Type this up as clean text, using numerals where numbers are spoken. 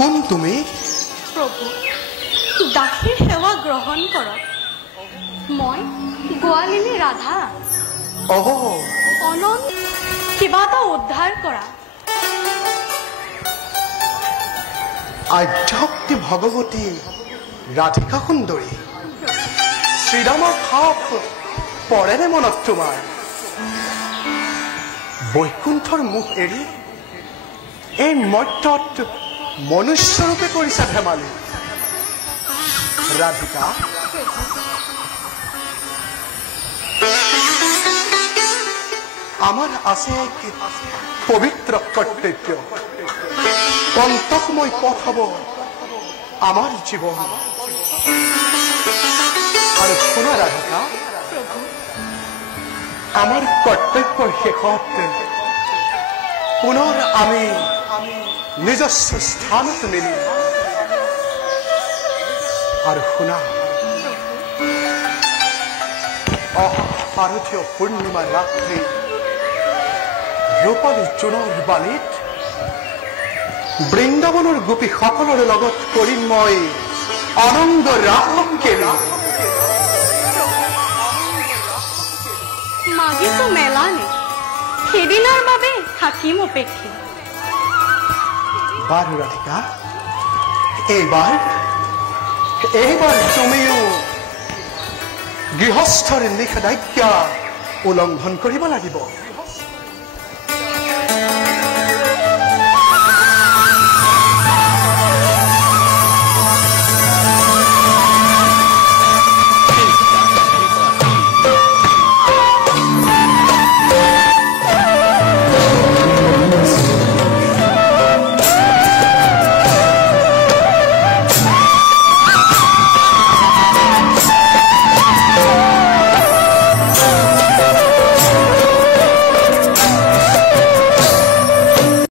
কোন তুমি? প্ৰভু দাসীৰ সেৱা গ্ৰহণ কৰক। মই গোৱালিনী ৰাধা। অনন্ত কিবা এটা উদ্ধাৰ কৰা। আদ্যশক্তি ভগৱতী ৰাধিকা সুন্দৰী, শ্ৰীৰামৰ ভাৱ পৰেনে মনত তোমাৰ? বৈকুণ্ঠৰ মুখ এৰি এই মৰ্ত্যত মনুষ্যৰূপে কৰিছা ধেমালি। ৰাধিকা, আমাৰ আছে এক পবিত্ৰ কৰ্তব্য। কণ্টকময় পথ হ'ব আমাৰ জীৱন। আৰু শুনা ৰাধিকা, আমাৰ কৰ্তব্যৰ শেষত পুনৰ আমি নিজস্ব স্থানত মিলিম। আৰু শুনা, অহা শাৰদীয় পূৰ্ণিমা ৰাত্ৰি ৰূপালী জোনৰ বালিত বৃন্দাবনৰ গোপীসকলৰ লগত কৰিম মই অনংগ ৰাসকেলি। মাগিতো মেলানে, সেইদিনাৰ বাবে থাকিম অপেক্ষী। বাৰু ৰাধিকা, এইবাৰ তুমিও গৃহস্থৰ নিষেধাজ্ঞা উলংঘন কৰিব লাগিব।